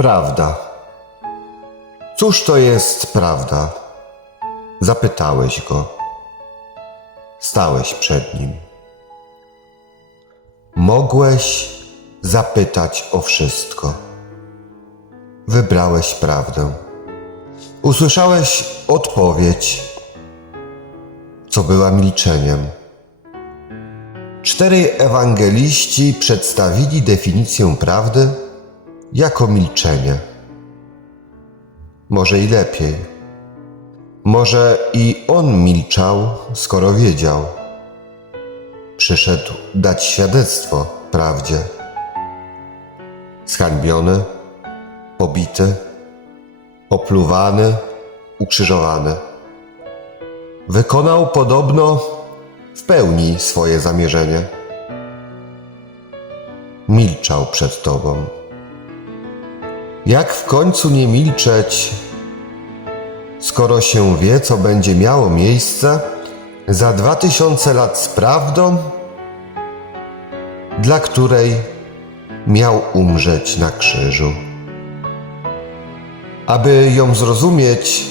Prawda. Cóż to jest prawda? Zapytałeś go. Stałeś przed nim. Mogłeś zapytać o wszystko. Wybrałeś prawdę. Usłyszałeś odpowiedź, co była milczeniem. Czterej ewangeliści przedstawili definicję prawdy jako milczenie. Może i lepiej. Może i on milczał, skoro wiedział. Przyszedł dać świadectwo prawdzie. Zhańbiony, pobity, opluwany, ukrzyżowany. Wykonał podobno w pełni swoje zamierzenie. Milczał przed Tobą. Jak w końcu nie milczeć, skoro się wie, co będzie miało miejsce za dwa tysiące lat z prawdą, dla której miał umrzeć na krzyżu. Aby ją zrozumieć,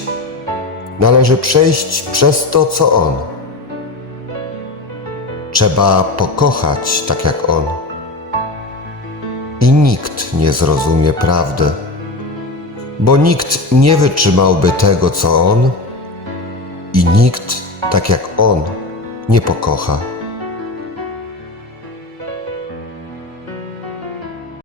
należy przejść przez to, co on. Trzeba pokochać tak jak on. I nikt nie zrozumie prawdy, bo nikt nie wytrzymałby tego, co on, i nikt tak jak on nie pokocha.